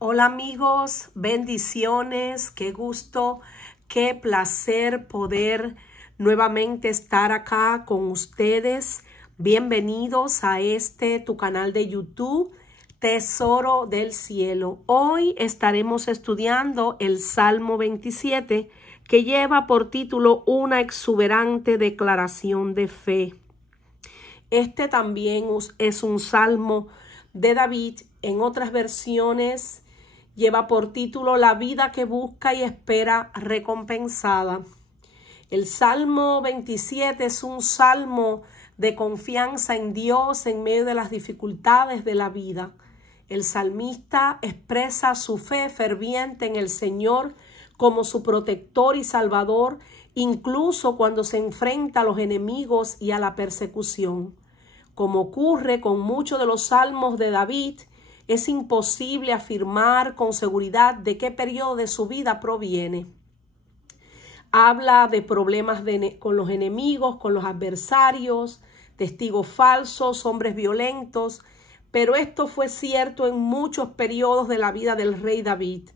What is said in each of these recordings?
Hola amigos, bendiciones, qué gusto, qué placer poder nuevamente estar acá con ustedes. Bienvenidos a tu canal de YouTube, Tesoro del Cielo. Hoy estaremos estudiando el Salmo 27, que lleva por título Una exuberante declaración de fe. Este también es un salmo de David. En otras versiones lleva por título La vida que busca y espera recompensada. El Salmo 27 es un salmo de confianza en Dios en medio de las dificultades de la vida. El salmista expresa su fe ferviente en el Señor como su protector y salvador, incluso cuando se enfrenta a los enemigos y a la persecución. Como ocurre con muchos de los salmos de David, es imposible afirmar con seguridad de qué periodo de su vida proviene. Habla de problemas con los enemigos, con los adversarios, testigos falsos, hombres violentos, pero esto fue cierto en muchos periodos de la vida del rey David.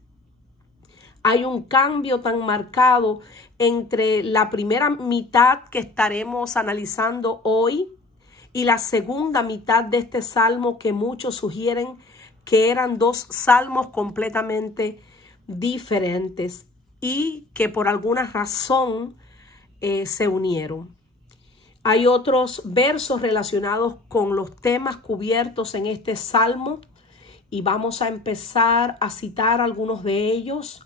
Hay un cambio tan marcado entre la primera mitad que estaremos analizando hoy y la segunda mitad de este salmo, que muchos sugieren que eran dos salmos completamente diferentes y que por alguna razón se unieron. Hay otros versos relacionados con los temas cubiertos en este salmo y vamos a empezar a citar algunos de ellos.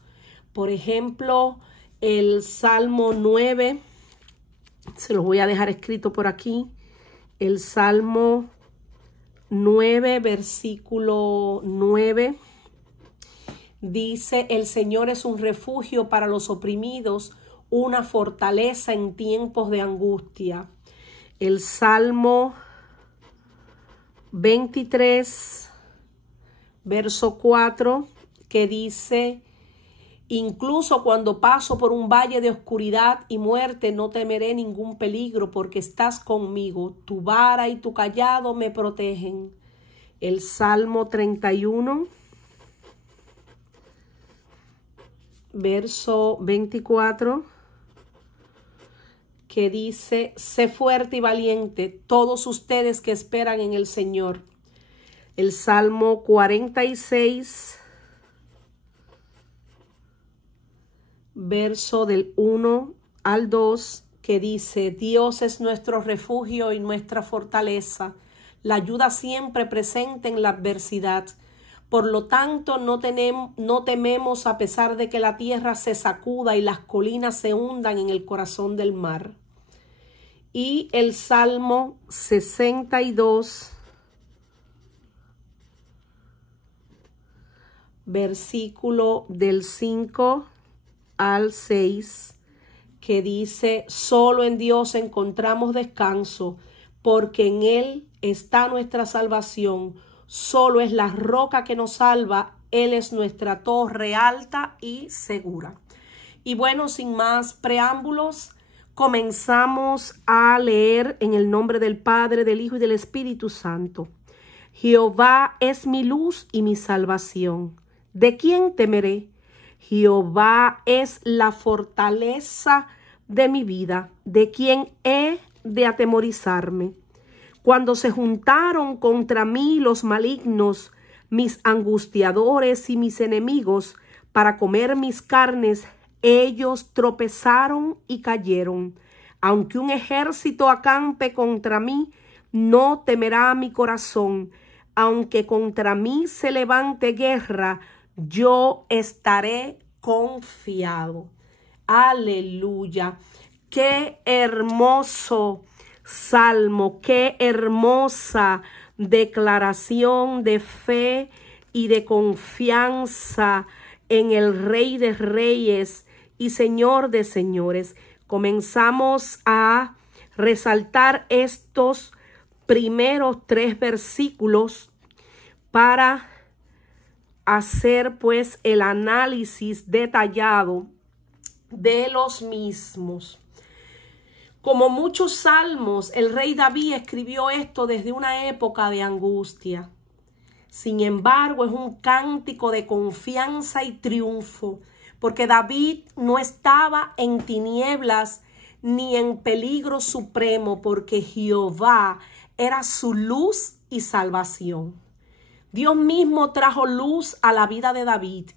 Por ejemplo, el Salmo 9, se los voy a dejar escrito por aquí. El Salmo 9, versículo 9, dice: el Señor es un refugio para los oprimidos, una fortaleza en tiempos de angustia. El Salmo 23, verso 4, que dice: incluso cuando paso por un valle de oscuridad y muerte, no temeré ningún peligro, porque estás conmigo. Tu vara y tu cayado me protegen. El Salmo 31, verso 24, que dice: sé fuerte y valiente, todos ustedes que esperan en el Señor. El Salmo 46, verso del 1 al 2, que dice: Dios es nuestro refugio y nuestra fortaleza, la ayuda siempre presente en la adversidad. Por lo tanto, no tememos a pesar de que la tierra se sacuda y las colinas se hundan en el corazón del mar. Y el Salmo 62, versículo del 5 al 6, que dice: solo en Dios encontramos descanso, porque en Él está nuestra salvación. Solo es la roca que nos salva, Él es nuestra torre alta y segura. Y bueno, sin más preámbulos, comenzamos a leer en el nombre del Padre, del Hijo y del Espíritu Santo. Jehová es mi luz y mi salvación. ¿De quién temeré? Jehová es la fortaleza de mi vida. ¿De quién he de atemorizarme? Cuando se juntaron contra mí los malignos, mis angustiadores y mis enemigos, para comer mis carnes, ellos tropezaron y cayeron. Aunque un ejército acampe contra mí, no temerá mi corazón. Aunque contra mí se levante guerra, yo estaré confiado. Aleluya. Qué hermoso salmo, qué hermosa declaración de fe y de confianza en el Rey de Reyes y Señor de Señores. Comenzamos a resaltar estos primeros 3 versículos para hacer pues el análisis detallado de los mismos. Como muchos salmos, el rey David escribió esto desde una época de angustia. Sin embargo, es un cántico de confianza y triunfo, porque David no estaba en tinieblas ni en peligro supremo, porque Jehová era su luz y salvación. Dios mismo trajo luz a la vida de David.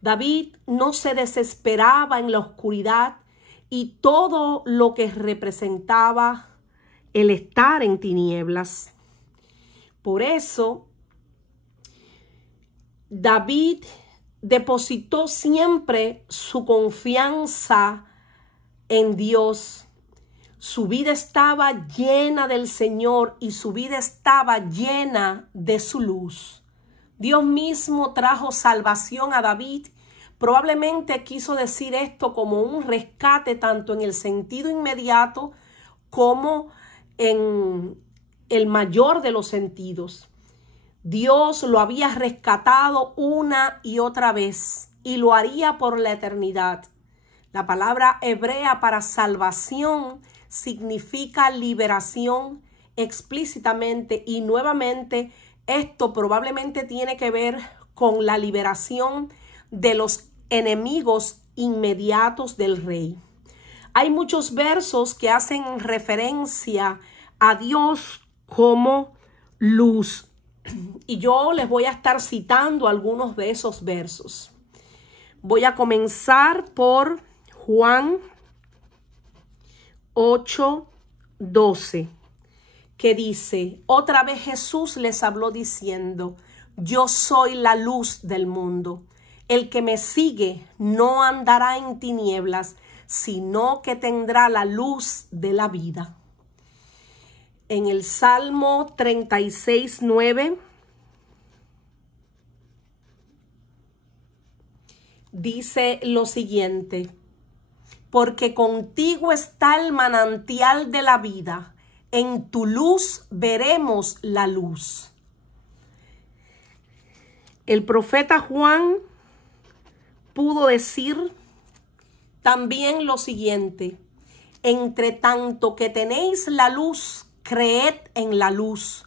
David no se desesperaba en la oscuridad y todo lo que representaba el estar en tinieblas. Por eso, David depositó siempre su confianza en Dios. Su vida estaba llena del Señor y su vida estaba llena de su luz. Dios mismo trajo salvación a David. Probablemente quiso decir esto como un rescate tanto en el sentido inmediato como en el mayor de los sentidos. Dios lo había rescatado una y otra vez y lo haría por la eternidad. La palabra hebrea para salvación significa liberación explícitamente, y nuevamente esto probablemente tiene que ver con la liberación de los enemigos inmediatos del rey. Hay muchos versos que hacen referencia a Dios como luz. Y yo les voy a estar citando algunos de esos versos. Voy a comenzar por Juan 8:12, que dice: otra vez Jesús les habló diciendo: yo soy la luz del mundo. El que me sigue no andará en tinieblas, sino que tendrá la luz de la vida. En el Salmo 36:9 dice lo siguiente: porque contigo está el manantial de la vida, en tu luz veremos la luz. El profeta Juan pudo decir también lo siguiente: entre tanto que tenéis la luz, creed en la luz,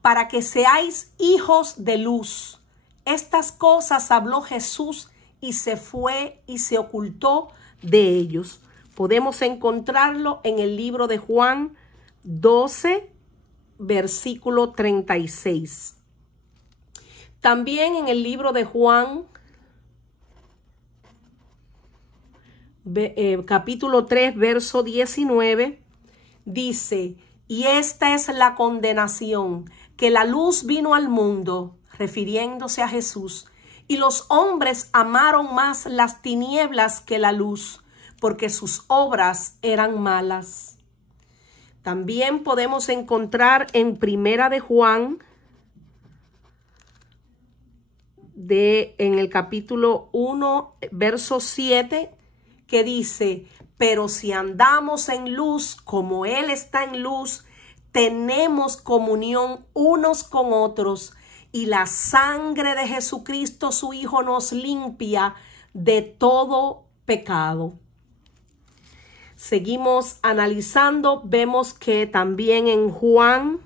para que seáis hijos de luz. Estas cosas habló Jesús y se fue y se ocultó de ellos. Podemos encontrarlo en el libro de Juan 12, versículo 36. También en el libro de Juan, capítulo 3, verso 19, dice: y esta es la condenación, que la luz vino al mundo, refiriéndose a Jesús, y los hombres amaron más las tinieblas que la luz, porque sus obras eran malas. También podemos encontrar en Primera de Juan, en el capítulo 1, verso 7, que dice: pero si andamos en luz como Él está en luz, tenemos comunión unos con otros, y la sangre de Jesucristo su Hijo nos limpia de todo pecado. Seguimos analizando, vemos que también en Juan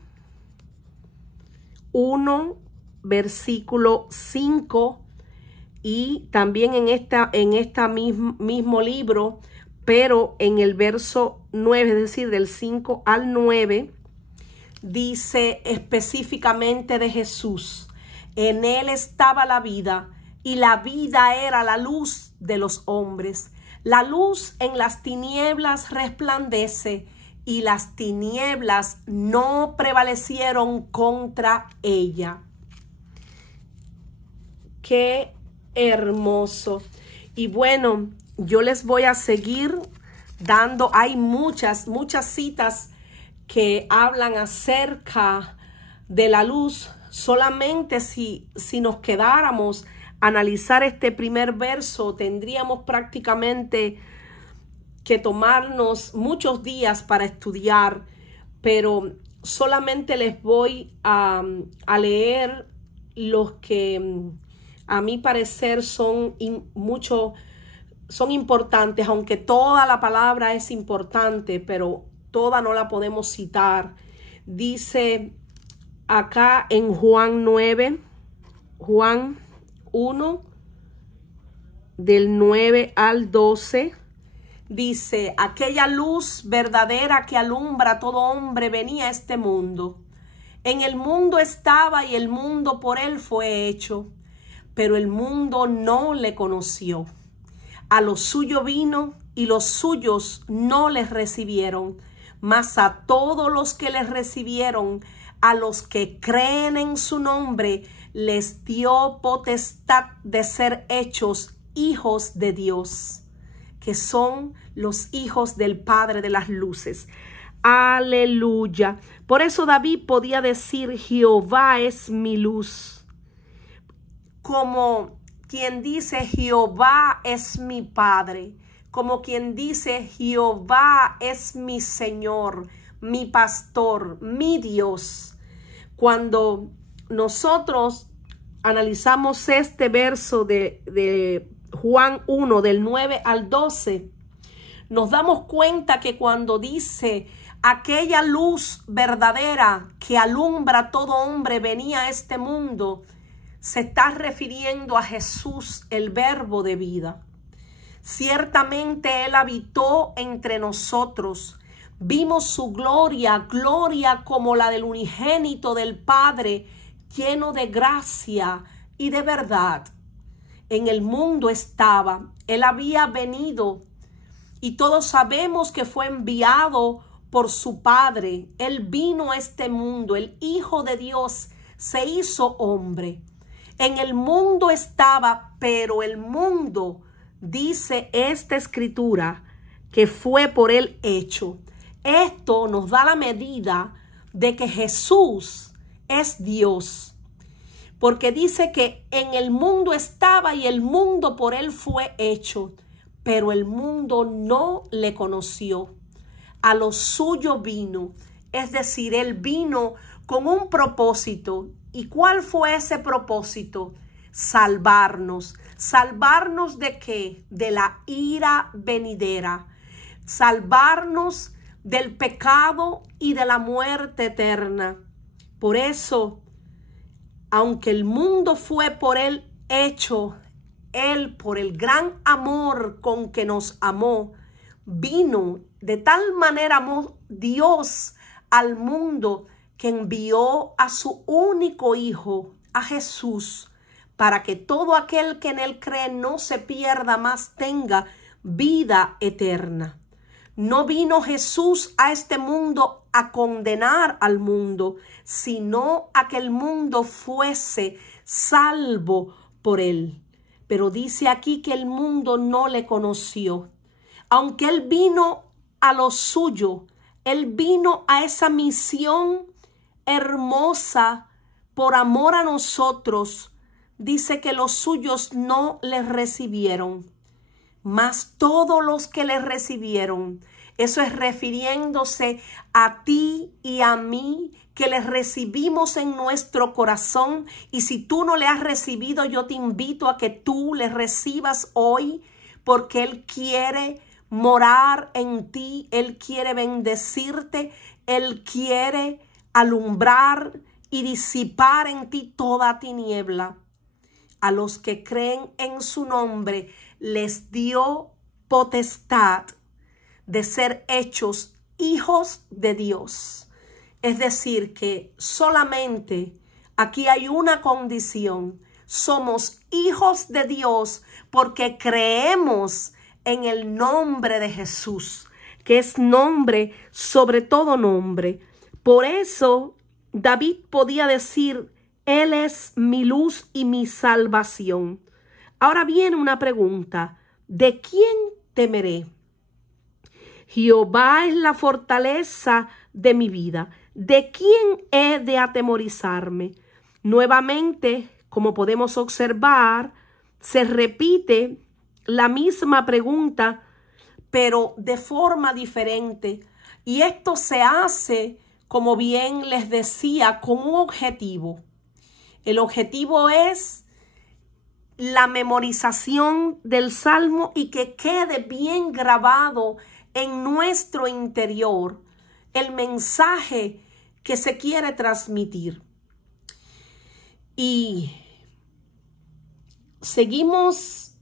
1, versículo 5, y también en esta mismo libro, pero en el verso 9, es decir, del 5 al 9, dice específicamente de Jesús: en él estaba la vida, y la vida era la luz de los hombres. La luz en las tinieblas resplandece, y las tinieblas no prevalecieron contra ella. Qué hermoso. Y bueno, yo les voy a seguir dando, hay muchas citas que hablan acerca de la luz. Solamente si nos quedáramos a analizar este primer verso, tendríamos prácticamente que tomarnos muchos días para estudiar, pero solamente les voy a leer los que a mi parecer son importantes, aunque toda la palabra es importante, pero toda no la podemos citar. Dice acá en Juan 9, Juan 1, del 9 al 12, dice: aquella luz verdadera que alumbra a todo hombre venía a este mundo. En el mundo estaba y el mundo por él fue hecho, pero el mundo no le conoció. A lo suyo vino y los suyos no les recibieron, mas a todos los que les recibieron, a los que creen en su nombre, les dio potestad de ser hechos hijos de Dios, que son los hijos del Padre de las luces. Aleluya. Por eso David podía decir: Jehová es mi luz. Como quien dice: Jehová es mi Padre. Como quien dice: Jehová es mi Señor, mi pastor, mi Dios. Cuando nosotros analizamos este verso de Juan 1, del 9 al 12, nos damos cuenta que cuando dice: aquella luz verdadera que alumbra a todo hombre venía a este mundo, se está refiriendo a Jesús, el verbo de vida. Ciertamente Él habitó entre nosotros. Vimos su gloria, gloria como la del unigénito del Padre, lleno de gracia y de verdad. En el mundo estaba, Él había venido y todos sabemos que fue enviado por su Padre. Él vino a este mundo, el Hijo de Dios se hizo hombre. En el mundo estaba, pero el mundo, dice esta escritura, que fue por él hecho. Esto nos da la medida de que Jesús es Dios, porque dice que en el mundo estaba y el mundo por él fue hecho, pero el mundo no le conoció. A lo suyo vino, es decir, él vino con un propósito. ¿Y cuál fue ese propósito? Salvarnos. ¿Salvarnos de qué? De la ira venidera. Salvarnos del pecado y de la muerte eterna. Por eso, aunque el mundo fue por él hecho, él, por el gran amor con que nos amó, vino. De tal manera amó Dios al mundo que envió a su único Hijo, a Jesús, para que todo aquel que en él cree no se pierda, mas tenga vida eterna. No vino Jesús a este mundo a condenar al mundo, sino a que el mundo fuese salvo por él. Pero dice aquí que el mundo no le conoció. Aunque él vino a lo suyo, él vino a esa misión hermosa por amor a nosotros. Dice que los suyos no les recibieron, mas todos los que les recibieron, eso es refiriéndose a ti y a mí, que les recibimos en nuestro corazón. Y si tú no le has recibido, yo te invito a que tú le recibas hoy, porque Él quiere morar en ti, Él quiere bendecirte, Él quiere alumbrar y disipar en ti toda tiniebla. A los que creen en su nombre les dio potestad de ser hechos hijos de Dios. Es decir, que solamente aquí hay una condición: somos hijos de Dios porque creemos en el nombre de Jesús, que es nombre sobre todo nombre. Por eso David podía decir: Él es mi luz y mi salvación. Ahora viene una pregunta: ¿de quién temeré? Jehová es la fortaleza de mi vida. ¿De quién he de atemorizarme? Nuevamente, como podemos observar, se repite la misma pregunta, pero de forma diferente. Y esto se hace, como bien les decía, con un objetivo. El objetivo es la memorización del Salmo y que quede bien grabado en nuestro interior el mensaje que se quiere transmitir. Y seguimos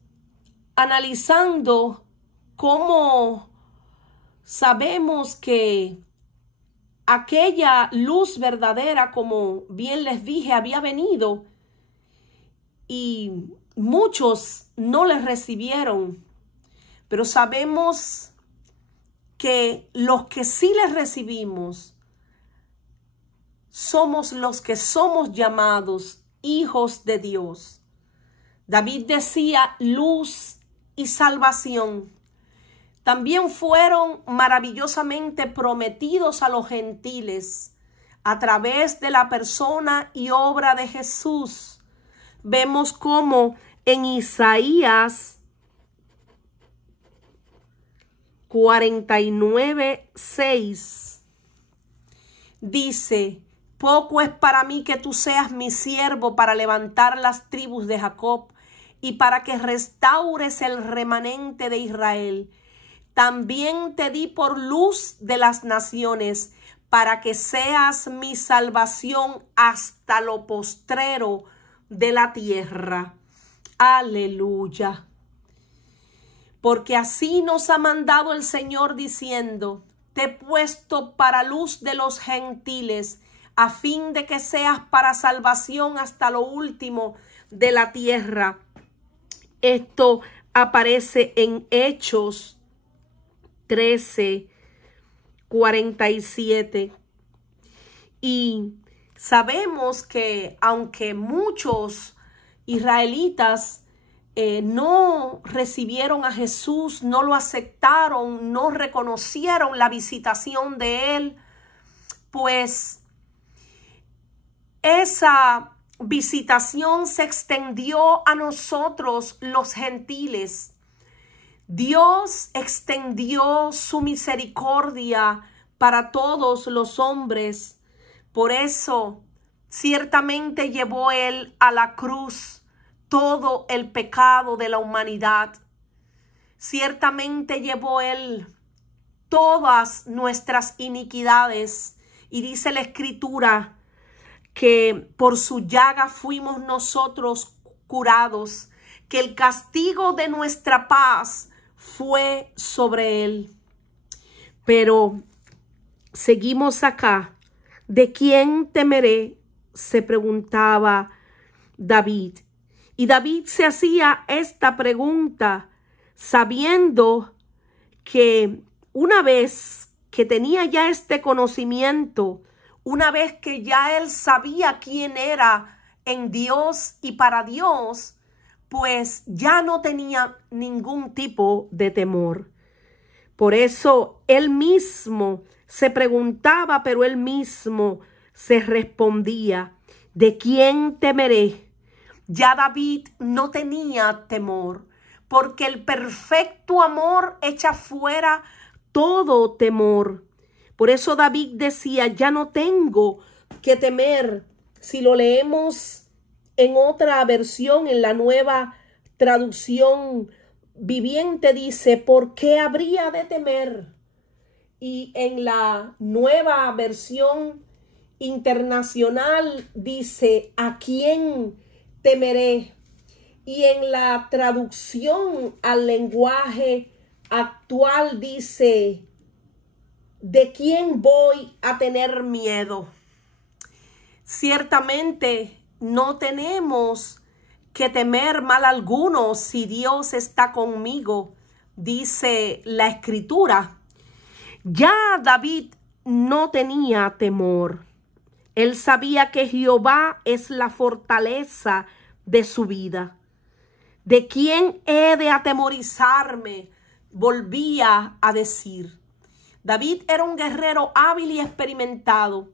analizando cómo sabemos que aquella luz verdadera, como bien les dije, había venido y muchos no les recibieron, pero sabemos que los que sí les recibimos somos los que somos llamados hijos de Dios. David decía luz y salvación. También fueron maravillosamente prometidos a los gentiles a través de la persona y obra de Jesús. Vemos cómo en Isaías 49:6 dice: poco es para mí que tú seas mi siervo para levantar las tribus de Jacob y para que restaures el remanente de Israel. También te di por luz de las naciones, para que seas mi salvación hasta lo postrero de la tierra. Aleluya. Porque así nos ha mandado el Señor diciendo: te he puesto para luz de los gentiles, a fin de que seas para salvación hasta lo último de la tierra. Esto aparece en Hechos 13:47. Y sabemos que aunque muchos israelitas no recibieron a Jesús, no lo aceptaron, no reconocieron la visitación de él, pues esa visitación se extendió a nosotros los gentiles. Dios extendió su misericordia para todos los hombres. Por eso, ciertamente llevó él a la cruz todo el pecado de la humanidad. Ciertamente llevó él todas nuestras iniquidades. Y dice la Escritura que por su llaga fuimos nosotros curados, que el castigo de nuestra paz fue sobre él. Pero seguimos acá. ¿De quién temeré?, se preguntaba David. Y David se hacía esta pregunta sabiendo que una vez que tenía ya este conocimiento, una vez que ya él sabía quién era en Dios y para Dios, pues ya no tenía ningún tipo de temor. Por eso él mismo se preguntaba, pero él mismo se respondía: ¿de quién temeré? Ya David no tenía temor, porque el perfecto amor echa fuera todo temor. Por eso David decía: ya no tengo que temer. Si lo leemos en otra versión, en la Nueva Traducción Viviente, dice: ¿por qué habría de temer? Y en la Nueva Versión Internacional dice: ¿a quién temeré? Y en la traducción al lenguaje actual dice: ¿de quién voy a tener miedo? Ciertamente no tenemos que temer mal alguno si Dios está conmigo, dice la Escritura. Ya David no tenía temor. Él sabía que Jehová es la fortaleza de su vida. ¿De quién he de atemorizarme?, volvía a decir. David era un guerrero hábil y experimentado,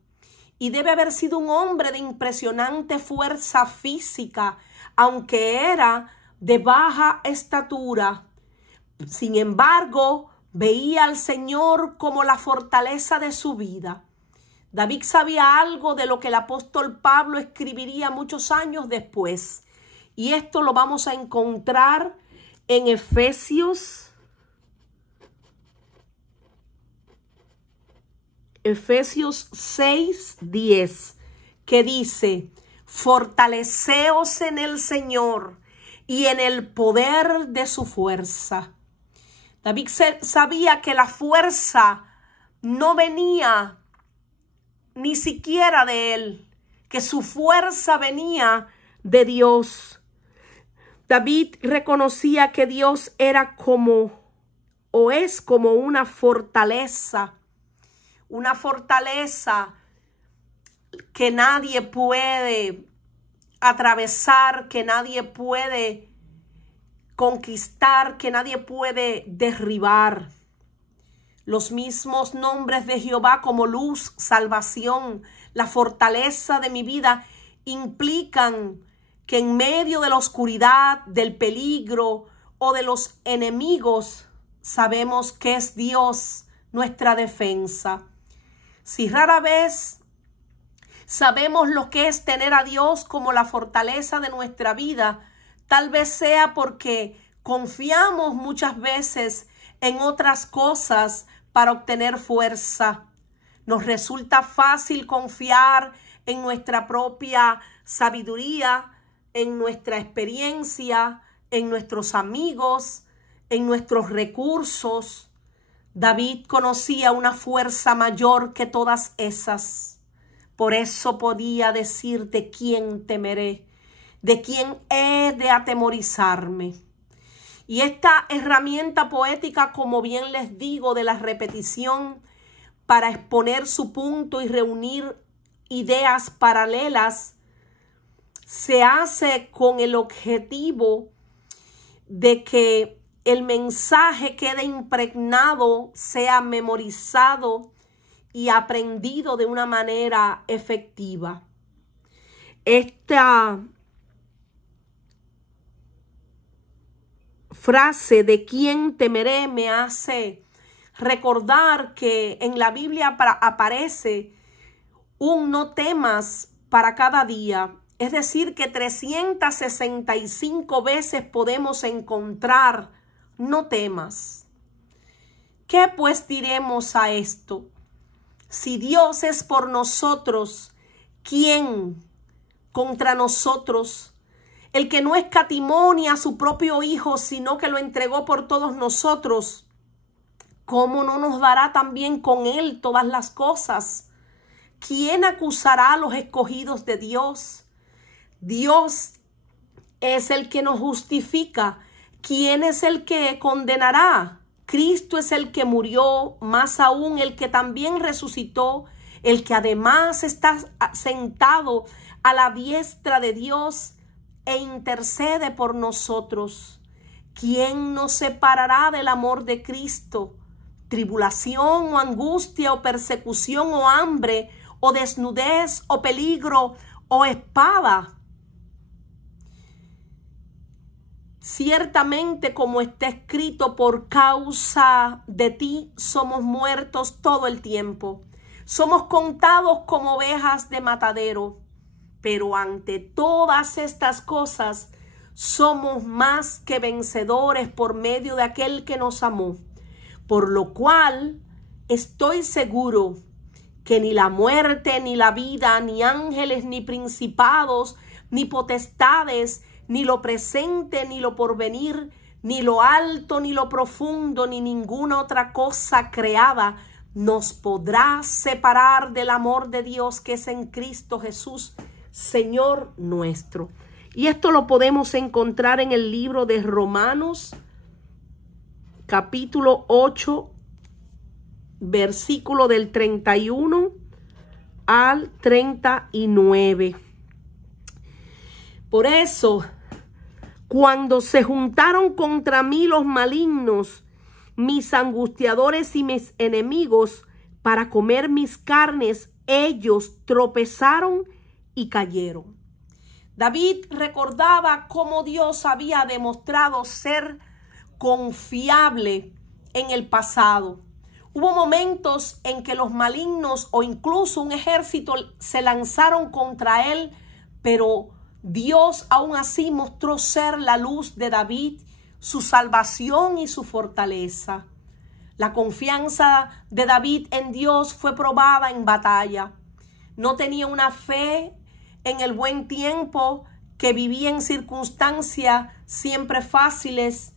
y debe haber sido un hombre de impresionante fuerza física, aunque era de baja estatura. Sin embargo, veía al Señor como la fortaleza de su vida. David sabía algo de lo que el apóstol Pablo escribiría muchos años después. Y esto lo vamos a encontrar en Efesios 6:10, que dice: fortaleceos en el Señor y en el poder de su fuerza. David sabía que la fuerza no venía ni siquiera de él, que su fuerza venía de Dios. David reconocía que Dios era como, o es como una fortaleza que nadie puede atravesar, que nadie puede conquistar, que nadie puede derribar. Los mismos nombres de Jehová como luz, salvación, la fortaleza de mi vida, implican que en medio de la oscuridad, del peligro o de los enemigos, sabemos que es Dios nuestra defensa. Si rara vez sabemos lo que es tener a Dios como la fortaleza de nuestra vida, tal vez sea porque confiamos muchas veces en otras cosas para obtener fuerza. Nos resulta fácil confiar en nuestra propia sabiduría, en nuestra experiencia, en nuestros amigos, en nuestros recursos. David conocía una fuerza mayor que todas esas. Por eso podía decir: ¿de quién temeré? ¿De quién he de atemorizarme? Y esta herramienta poética, como bien les digo, de la repetición para exponer su punto y reunir ideas paralelas, se hace con el objetivo de que el mensaje quede impregnado, sea memorizado y aprendido de una manera efectiva. Esta frase de quién temeré me hace recordar que en la Biblia aparece un no temas para cada día. Es decir, que 365 veces podemos encontrar no temas. ¿Qué pues diremos a esto? Si Dios es por nosotros, ¿quién contra nosotros? El que no escatimó ni a su propio Hijo, sino que lo entregó por todos nosotros, ¿cómo no nos dará también con Él todas las cosas? ¿Quién acusará a los escogidos de Dios? Dios es el que nos justifica. ¿Quién es el que condenará? Cristo es el que murió, más aún el que también resucitó, el que además está sentado a la diestra de Dios e intercede por nosotros. ¿Quién nos separará del amor de Cristo? ¿Tribulación o angustia o persecución o hambre o desnudez o peligro o espada? Ciertamente, como está escrito, por causa de ti somos muertos todo el tiempo. Somos contados como ovejas de matadero. Pero ante todas estas cosas somos más que vencedores por medio de aquel que nos amó. Por lo cual estoy seguro que ni la muerte, ni la vida, ni ángeles, ni principados, ni potestades, ni lo presente, ni lo porvenir, ni lo alto, ni lo profundo, ni ninguna otra cosa creada nos podrá separar del amor de Dios que es en Cristo Jesús, Señor nuestro. Y esto lo podemos encontrar en el libro de Romanos, capítulo 8, versículo del 31 al 39. Por eso, cuando se juntaron contra mí los malignos, mis angustiadores y mis enemigos, para comer mis carnes, ellos tropezaron y cayeron. David recordaba cómo Dios había demostrado ser confiable en el pasado. Hubo momentos en que los malignos o incluso un ejército se lanzaron contra él, pero Dios aún así mostró ser la luz de David, su salvación y su fortaleza. La confianza de David en Dios fue probada en batalla. No tenía una fe en el buen tiempo que vivía en circunstancia, siempre fáciles.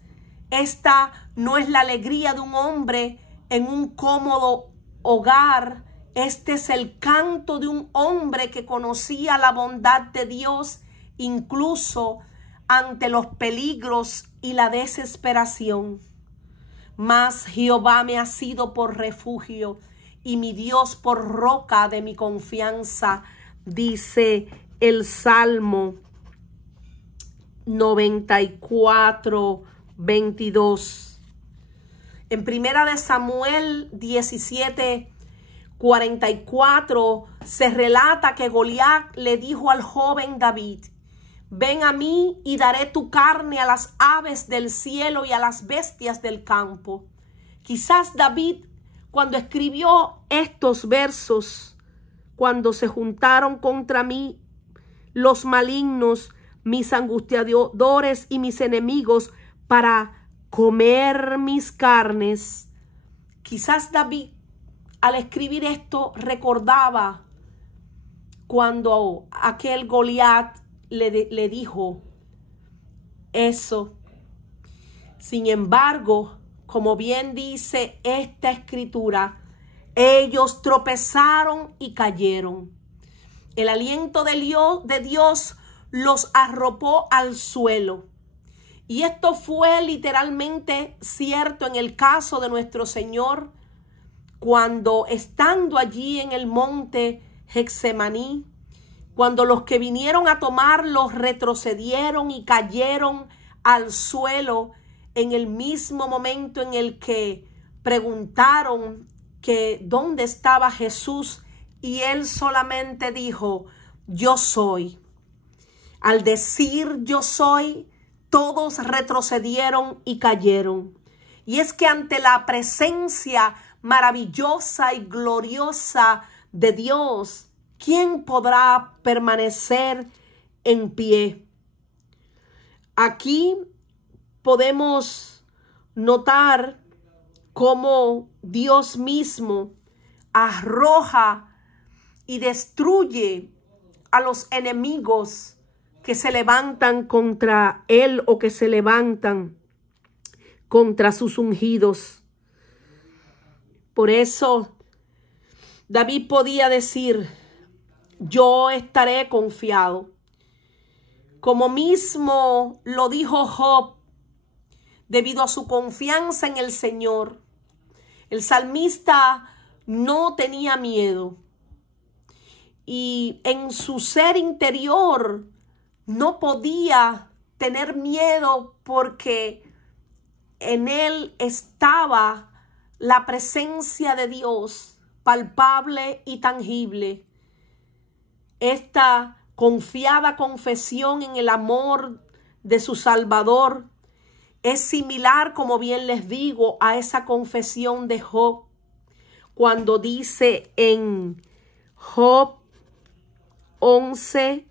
Esta no es la alegría de un hombre en un cómodo hogar. Este es el canto de un hombre que conocía la bondad de Dios, incluso ante los peligros y la desesperación. Mas Jehová me ha sido por refugio y mi Dios por roca de mi confianza, dice el Salmo 94, 22. En primera de Samuel 17, 44 se relata que Goliat le dijo al joven David: ven a mí y daré tu carne a las aves del cielo y a las bestias del campo. Quizás David, cuando escribió estos versos, cuando se juntaron contra mí los malignos, mis angustiadores y mis enemigos para comer mis carnes, quizás David al escribir esto recordaba cuando aquel Goliat le dijo eso. Sin embargo, como bien dice esta escritura, ellos tropezaron y cayeron. El aliento de Dios los arropó al suelo. Y esto fue literalmente cierto en el caso de nuestro Señor, cuando estando allí en el monte Getsemaní, cuando los que vinieron a tomarlos retrocedieron y cayeron al suelo en el mismo momento en el que preguntaron que dónde estaba Jesús, y él solamente dijo: yo soy. Al decir yo soy, todos retrocedieron y cayeron. Y es que ante la presencia maravillosa y gloriosa de Dios, ¿quién podrá permanecer en pie? Aquí podemos notar cómo Dios mismo arroja y destruye a los enemigos que se levantan contra él o que se levantan contra sus ungidos. Por eso David podía decir: yo estaré confiado. Como mismo lo dijo Job, debido a su confianza en el Señor, el salmista no tenía miedo. Y en su ser interior no podía tener miedo, porque en él estaba la presencia de Dios, palpable y tangible. Esta confiada confesión en el amor de su Salvador es similar, como bien les digo, a esa confesión de Job, cuando dice en Job 11,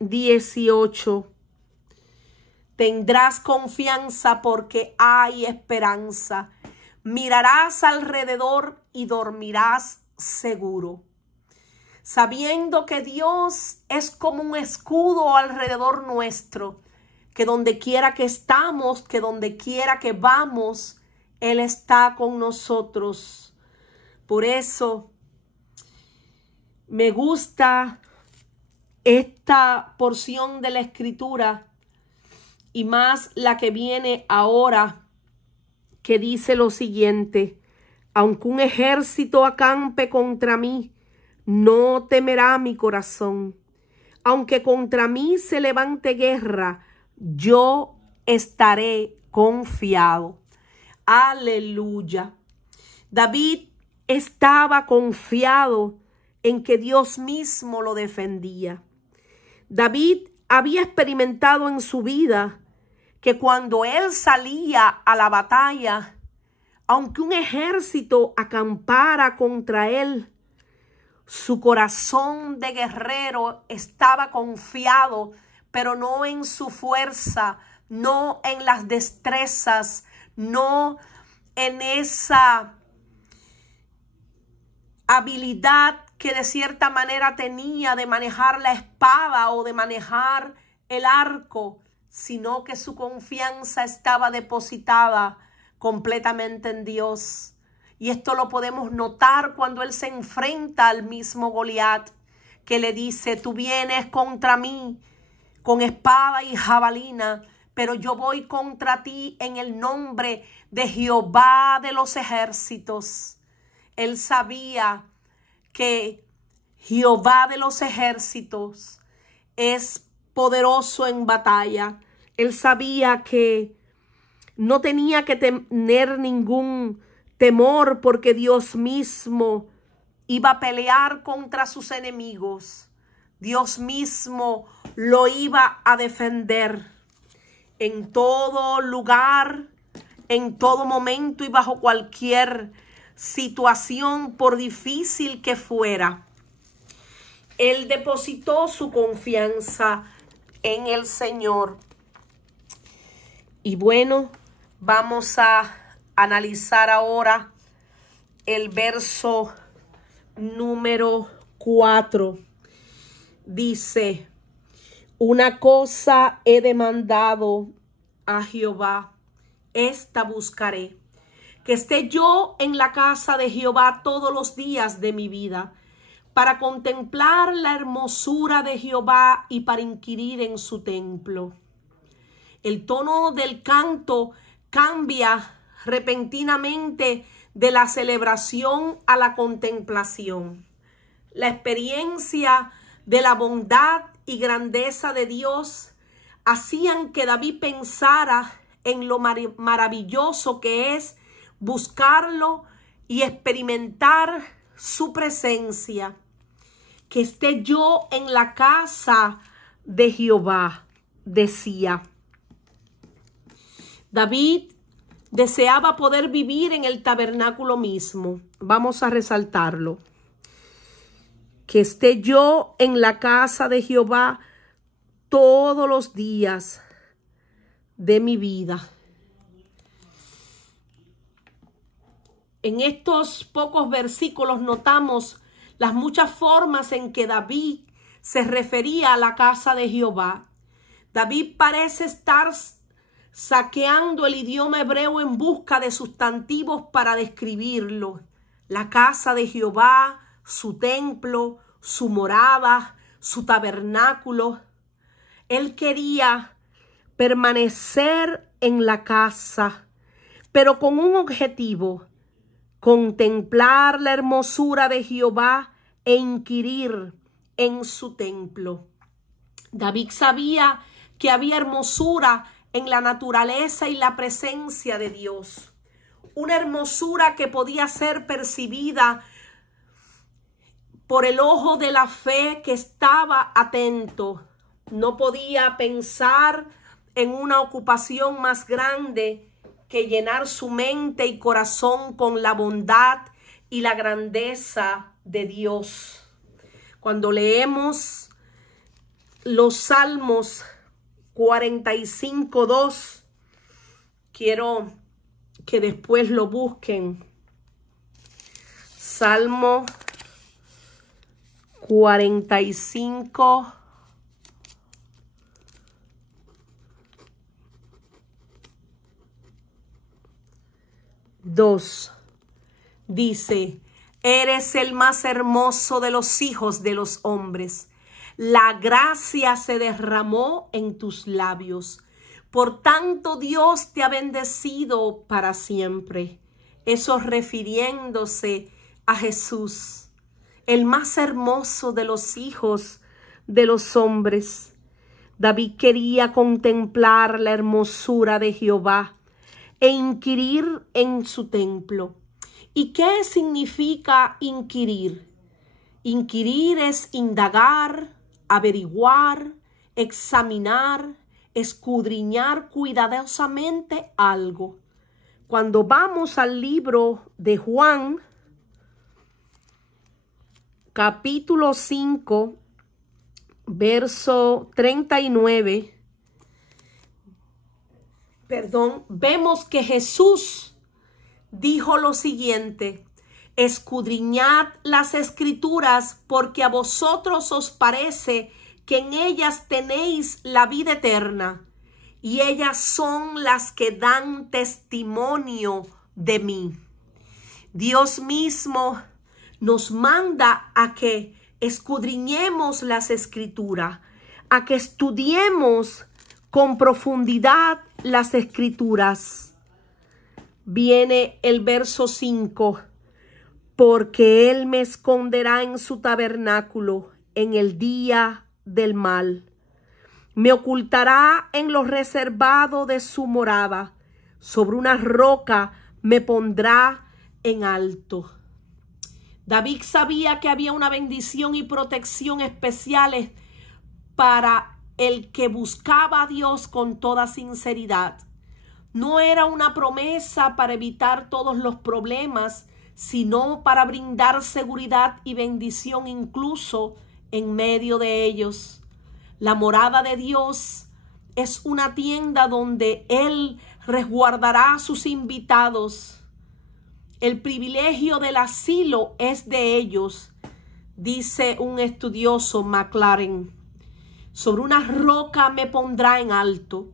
18: tendrás confianza porque hay esperanza. Mirarás alrededor y dormirás seguro, sabiendo que Dios es como un escudo alrededor nuestro, que donde quiera que estamos, que donde quiera que vamos, Él está con nosotros. Por eso me gusta esta porción de la Escritura, y más la que viene ahora, que dice lo siguiente: aunque un ejército acampe contra mí, no temerá mi corazón. Aunque contra mí se levante guerra, yo estaré confiado. Aleluya. David estaba confiado en que Dios mismo lo defendía. David había experimentado en su vida que cuando él salía a la batalla, aunque un ejército acampara contra él, su corazón de guerrero estaba confiado, pero no en su fuerza, no en las destrezas, no en esa habilidad que de cierta manera tenía de manejar la espada o de manejar el arco, sino que su confianza estaba depositada completamente en Dios. Y esto lo podemos notar cuando él se enfrenta al mismo Goliat, que le dice: tú vienes contra mí con espada y jabalina, pero yo voy contra ti en el nombre de Jehová de los ejércitos. Él sabía que Jehová de los ejércitos es poderoso en batalla. Él sabía que no tenía que tener ningún temor, porque Dios mismo iba a pelear contra sus enemigos. Dios mismo lo iba a defender en todo lugar, en todo momento y bajo cualquier situación, por difícil que fuera. Él depositó su confianza en el Señor. Y bueno, vamos a analizar ahora el verso número 4. Dice: una cosa he demandado a Jehová, esta buscaré, que esté yo en la casa de Jehová todos los días de mi vida, para contemplar la hermosura de Jehová y para inquirir en su templo. El tono del canto cambia repentinamente de la celebración a la contemplación. La experiencia de la bondad y grandeza de Dios hacían que David pensara en lo maravilloso que es buscarlo y experimentar su presencia. Que esté yo en la casa de Jehová, decía. David deseaba poder vivir en el tabernáculo mismo. Vamos a resaltarlo. Que esté yo en la casa de Jehová todos los días de mi vida. En estos pocos versículos notamos las muchas formas en que David se refería a la casa de Jehová. David parece estar saqueando el idioma hebreo en busca de sustantivos para describirlo. La casa de Jehová, su templo, su morada, su tabernáculo. Él quería permanecer en la casa, pero con un objetivo: contemplar la hermosura de Jehová e inquirir en su templo. David sabía que había hermosura en la naturaleza y la presencia de Dios. Una hermosura que podía ser percibida por el ojo de la fe que estaba atento. No podía pensar en una ocupación más grande que llenar su mente y corazón con la bondad y la grandeza de Dios. Cuando leemos los Salmos 45:2, quiero que después lo busquen. Salmo 45:2. Dice: eres el más hermoso de los hijos de los hombres. La gracia se derramó en tus labios. Por tanto, Dios te ha bendecido para siempre. Eso refiriéndose a Jesús, el más hermoso de los hijos de los hombres. David quería contemplar la hermosura de Jehová e inquirir en su templo. ¿Y qué significa inquirir? Inquirir es indagar, averiguar, examinar, escudriñar cuidadosamente algo. Cuando vamos al libro de Juan, capítulo 5, verso 39, vemos que Jesús dijo lo siguiente: escudriñad las escrituras, porque a vosotros os parece que en ellas tenéis la vida eterna, y ellas son las que dan testimonio de mí. Dios mismo nos manda a que escudriñemos las Escrituras, a que estudiemos con profundidad las Escrituras. Viene el verso 5. Porque Él me esconderá en su tabernáculo en el día del mal. Me ocultará en lo reservado de su morada. Sobre una roca me pondrá en alto. David sabía que había una bendición y protección especiales para el que buscaba a Dios con toda sinceridad. No era una promesa para evitar todos los problemas, sino para brindar seguridad y bendición incluso en medio de ellos. La morada de Dios es una tienda donde Él resguardará a sus invitados. El privilegio del asilo es de ellos, dice un estudioso, McLaren. Sobre una roca me pondrá en alto.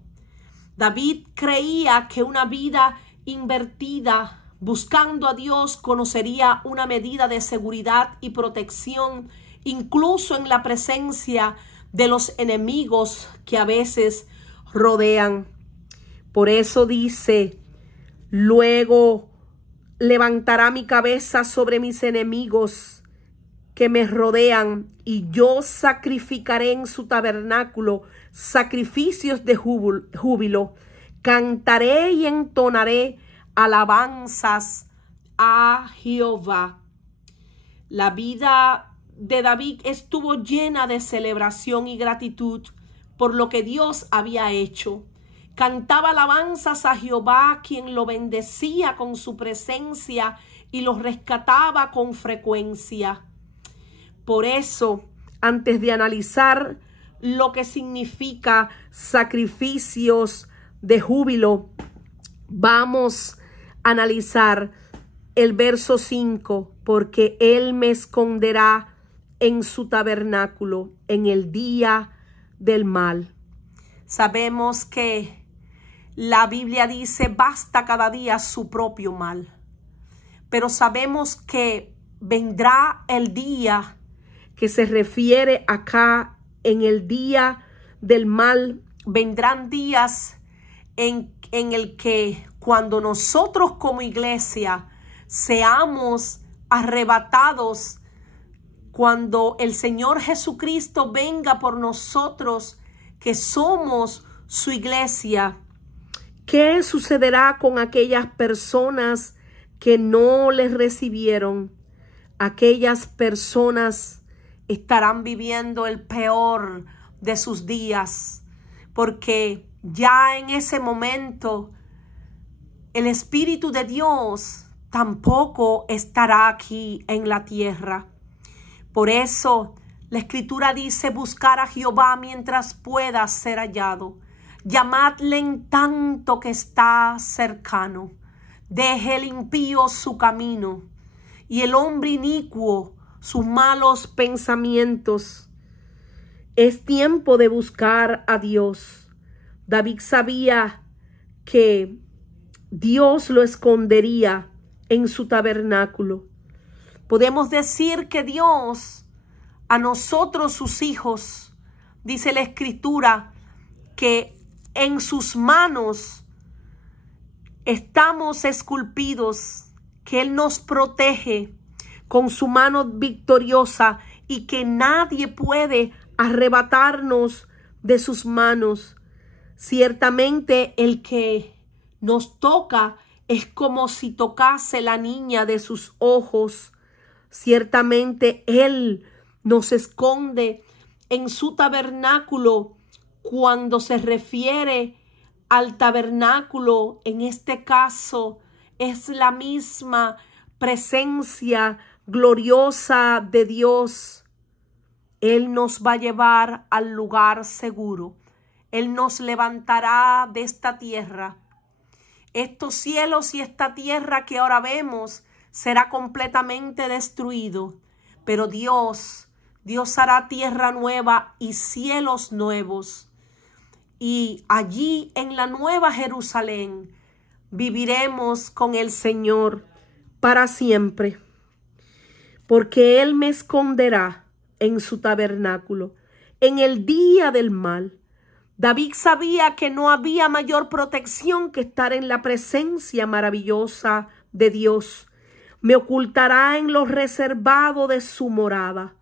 David creía que una vida invertida buscando a Dios conocería una medida de seguridad y protección, incluso en la presencia de los enemigos que a veces rodean. Por eso dice, luego levantará mi cabeza sobre mis enemigos que me rodean, y yo sacrificaré en su tabernáculo sacrificios de júbilo. Cantaré y entonaré alabanzas a Jehová. La vida de David estuvo llena de celebración y gratitud por lo que Dios había hecho. Cantaba alabanzas a Jehová, quien lo bendecía con su presencia y lo rescataba con frecuencia. Por eso, antes de analizar lo que significa sacrificios de júbilo, vamos a analizar el verso 5, porque Él me esconderá en su tabernáculo en el día del mal. Sabemos que la Biblia dice, basta cada día su propio mal. Pero sabemos que vendrá el día que se refiere acá en el día del mal. Vendrán días en el que cuando nosotros como iglesia seamos arrebatados, cuando el Señor Jesucristo venga por nosotros, que somos su iglesia, ¿qué sucederá con aquellas personas que no les recibieron? Aquellas personas estarán viviendo el peor de sus días, porque ya en ese momento el Espíritu de Dios tampoco estará aquí en la tierra. Por eso la Escritura dice, buscar a Jehová mientras pueda ser hallado. Llamadle en tanto que está cercano. Deje el impío su camino y el hombre inicuo sus malos pensamientos. Es tiempo de buscar a Dios. David sabía que Dios lo escondería en su tabernáculo. Podemos decir que Dios, a nosotros sus hijos, dice la Escritura, que en sus manos estamos esculpidos, que Él nos protege con su mano victoriosa y que nadie puede arrebatarnos de sus manos. Ciertamente el que nos toca es como si tocase la niña de sus ojos. Ciertamente Él nos esconde en su tabernáculo. Cuando se refiere al tabernáculo, en este caso, es la misma presencia gloriosa de Dios. Él nos va a llevar al lugar seguro. Él nos levantará de esta tierra. Estos cielos y esta tierra que ahora vemos será completamente destruido. Pero Dios hará tierra nueva y cielos nuevos. y allí en la Nueva Jerusalén viviremos con el Señor para siempre, porque Él me esconderá en su tabernáculo en el día del mal. David sabía que no había mayor protección que estar en la presencia maravillosa de Dios. Me ocultará en lo reservado de su morada.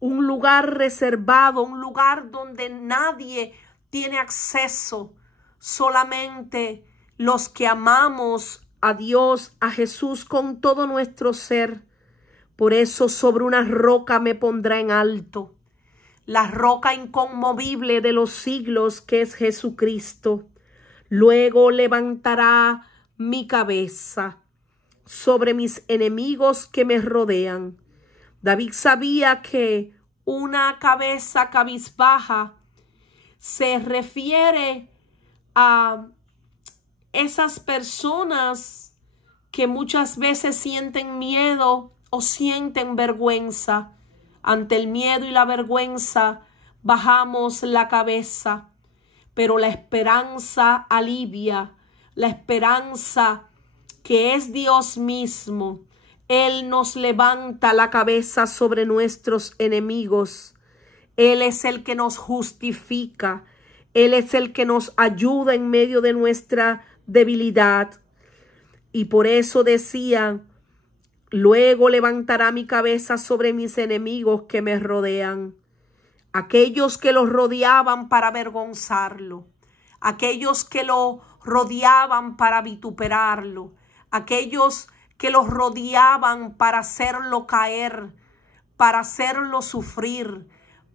Un lugar reservado, un lugar donde nadie tiene acceso, solamente los que amamos a Dios, a Jesús con todo nuestro ser. Por eso sobre una roca me pondrá en alto, la roca inconmovible de los siglos que es Jesucristo. Luego levantará mi cabeza sobre mis enemigos que me rodean. David sabía que una cabeza cabizbaja se refiere a esas personas que muchas veces sienten miedo o sienten vergüenza. Ante el miedo y la vergüenza bajamos la cabeza, pero la esperanza alivia, la esperanza que es Dios mismo. Él nos levanta la cabeza sobre nuestros enemigos. Él es el que nos justifica. Él es el que nos ayuda en medio de nuestra debilidad. Y por eso decía, luego levantará mi cabeza sobre mis enemigos que me rodean. Aquellos que lo rodeaban para avergonzarlo. Aquellos que lo rodeaban para vituperarlo. Aquellos que los rodeaban para hacerlo caer, para hacerlo sufrir,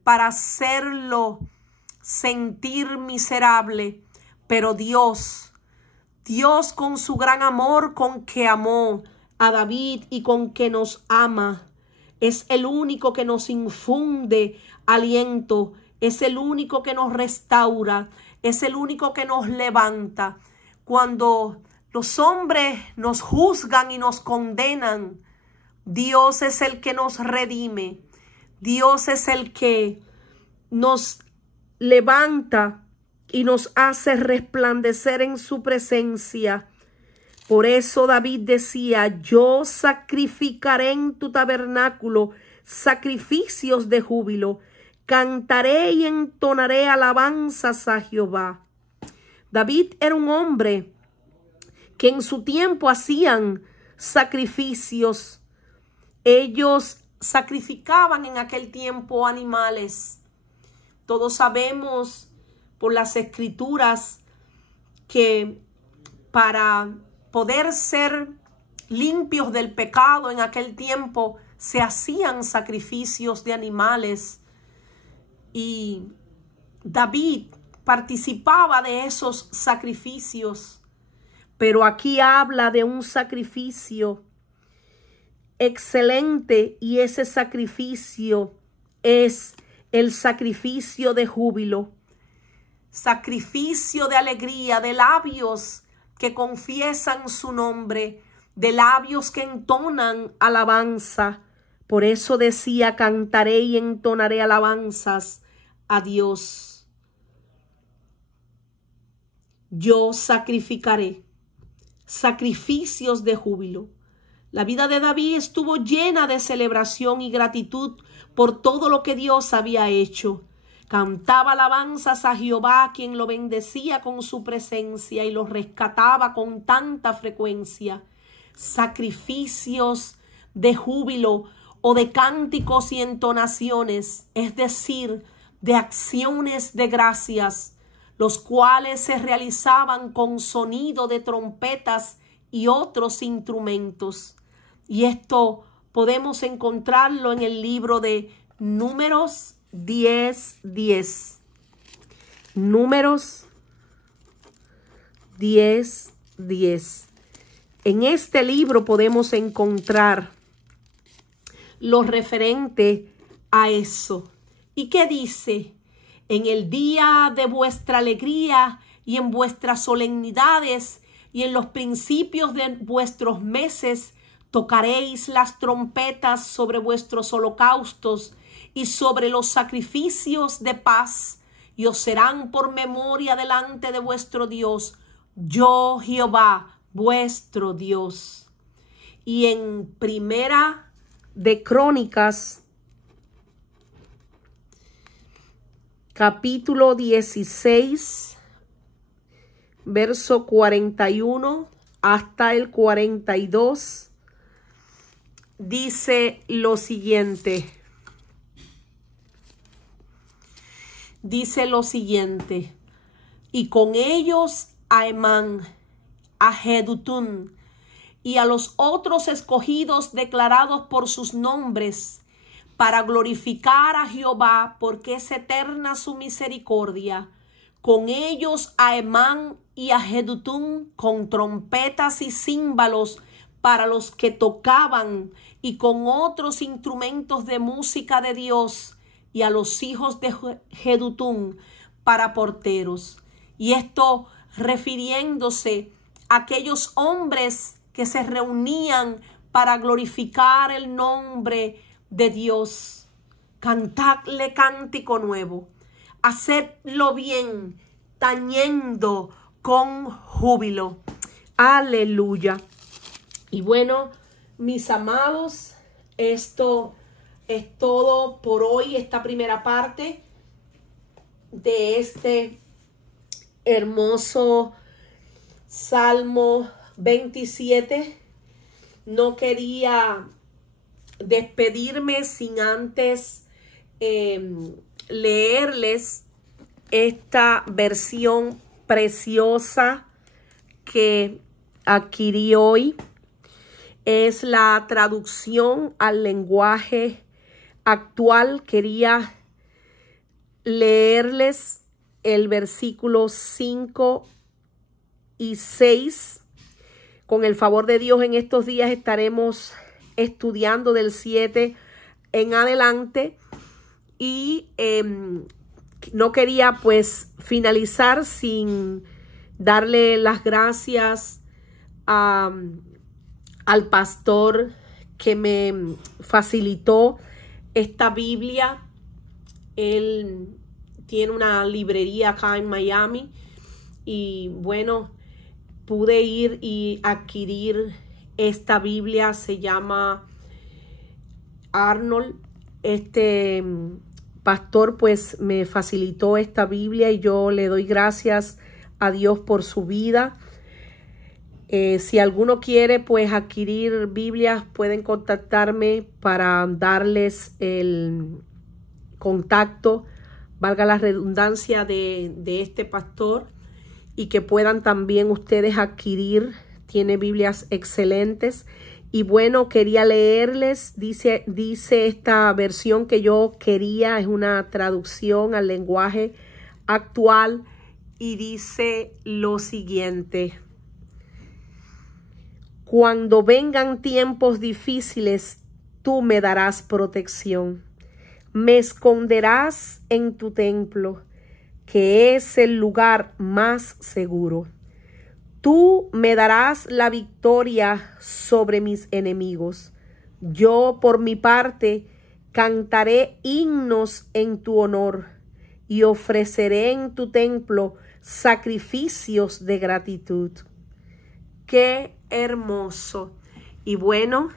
para hacerlo sentir miserable. Pero Dios con su gran amor con que amó a David y con que nos ama, es el único que nos infunde aliento, es el único que nos restaura, es el único que nos levanta. Cuando los hombres nos juzgan y nos condenan, Dios es el que nos redime. Dios es el que nos levanta y nos hace resplandecer en su presencia. Por eso David decía, yo sacrificaré en tu tabernáculo sacrificios de júbilo. Cantaré y entonaré alabanzas a Jehová. David era un hombre que en su tiempo hacían sacrificios. Ellos sacrificaban en aquel tiempo animales. Todos sabemos por las escrituras que para poder ser limpios del pecado en aquel tiempo se hacían sacrificios de animales. Y David participaba de esos sacrificios. Pero aquí habla de un sacrificio excelente y ese sacrificio es el sacrificio de júbilo, sacrificio de alegría, de labios que confiesan su nombre, de labios que entonan alabanza. Por eso decía, cantaré y entonaré alabanzas a Dios. Yo sacrificaré sacrificios de júbilo. La vida de David estuvo llena de celebración y gratitud por todo lo que Dios había hecho. Cantaba alabanzas a Jehová, quien lo bendecía con su presencia y lo rescataba con tanta frecuencia. Sacrificios de júbilo o de cánticos y entonaciones, es decir, de acciones de gracias, los cuales se realizaban con sonido de trompetas y otros instrumentos. Y esto podemos encontrarlo en el libro de Números 10:10. Números 10:10. En este libro podemos encontrar lo referente a eso. ¿Y qué dice? En el día de vuestra alegría y en vuestras solemnidades y en los principios de vuestros meses tocaréis las trompetas sobre vuestros holocaustos y sobre los sacrificios de paz y os serán por memoria delante de vuestro Dios. Yo, Jehová, vuestro Dios. Y en Primera de Crónicas, capítulo 16, verso 41 hasta el 42, dice lo siguiente. Dice lo siguiente: y con ellos a Emán, a Jedutún y a los otros escogidos declarados por sus nombres, para glorificar a Jehová, porque es eterna su misericordia. Con ellos a Emán y a Jedutún, con trompetas y címbalos para los que tocaban, y con otros instrumentos de música de Dios, y a los hijos de Jedutún para porteros. Y esto refiriéndose a aquellos hombres que se reunían para glorificar el nombre de Dios. Cantadle cántico nuevo, hacedlo bien, tañendo con júbilo. Aleluya. Y bueno, mis amados, esto es todo por hoy, esta primera parte de este hermoso Salmo 27. No quería despedirme sin antes leerles esta versión preciosa que adquirí hoy. Es la traducción al lenguaje actual. Quería leerles el versículo 5 y 6. Con el favor de Dios, en estos días estaremos estudiando del 7 en adelante. Y no quería pues finalizar sin darle las gracias al pastor que me facilitó esta Biblia. Él tiene una librería acá en Miami y bueno, pude ir y adquirir esta Biblia. Se llama Arnold. Este pastor pues me facilitó esta Biblia y yo le doy gracias a Dios por su vida. Si alguno quiere pues adquirir Biblias, pueden contactarme para darles el contacto, valga la redundancia, de este pastor, y que puedan también ustedes adquirir. Tiene Biblias excelentes. Y bueno, quería leerles, dice esta versión que yo quería, es una traducción al lenguaje actual y dice lo siguiente: cuando vengan tiempos difíciles, tú me darás protección. Me esconderás en tu templo, que es el lugar más seguro. Tú me darás la victoria sobre mis enemigos. Yo, por mi parte, cantaré himnos en tu honor y ofreceré en tu templo sacrificios de gratitud. ¡Qué hermoso! Y bueno,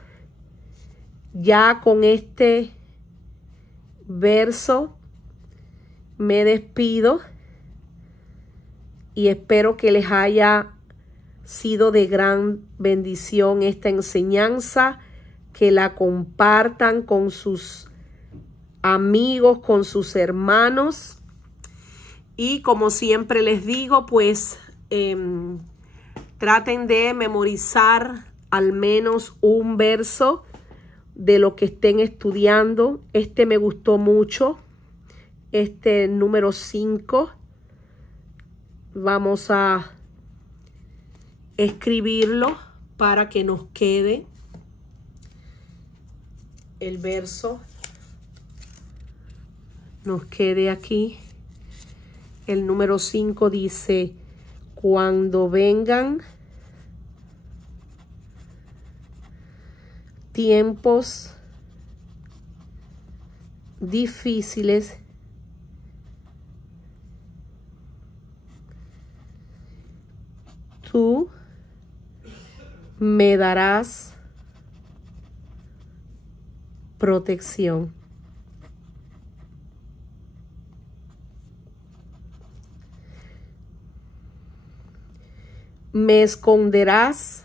ya con este verso me despido y espero que les haya sido de gran bendición esta enseñanza, que la compartan con sus amigos, con sus hermanos. Y como siempre les digo, pues traten de memorizar al menos un verso de lo que estén estudiando. Este me gustó mucho, este número 5. Vamos a escribirlo para que nos quede el verso, nos quede aquí. El número 5 dice: cuando vengan tiempos difíciles, tú me darás protección. Me esconderás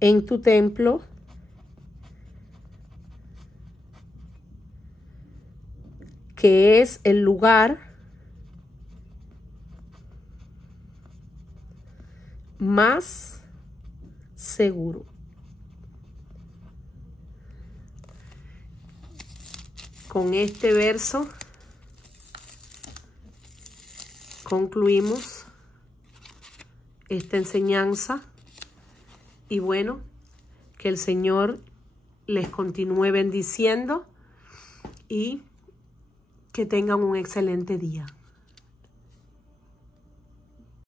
en tu templo, que es el lugar más seguro. Con este verso concluimos esta enseñanza y bueno, que el Señor les continúe bendiciendo y que tengan un excelente día.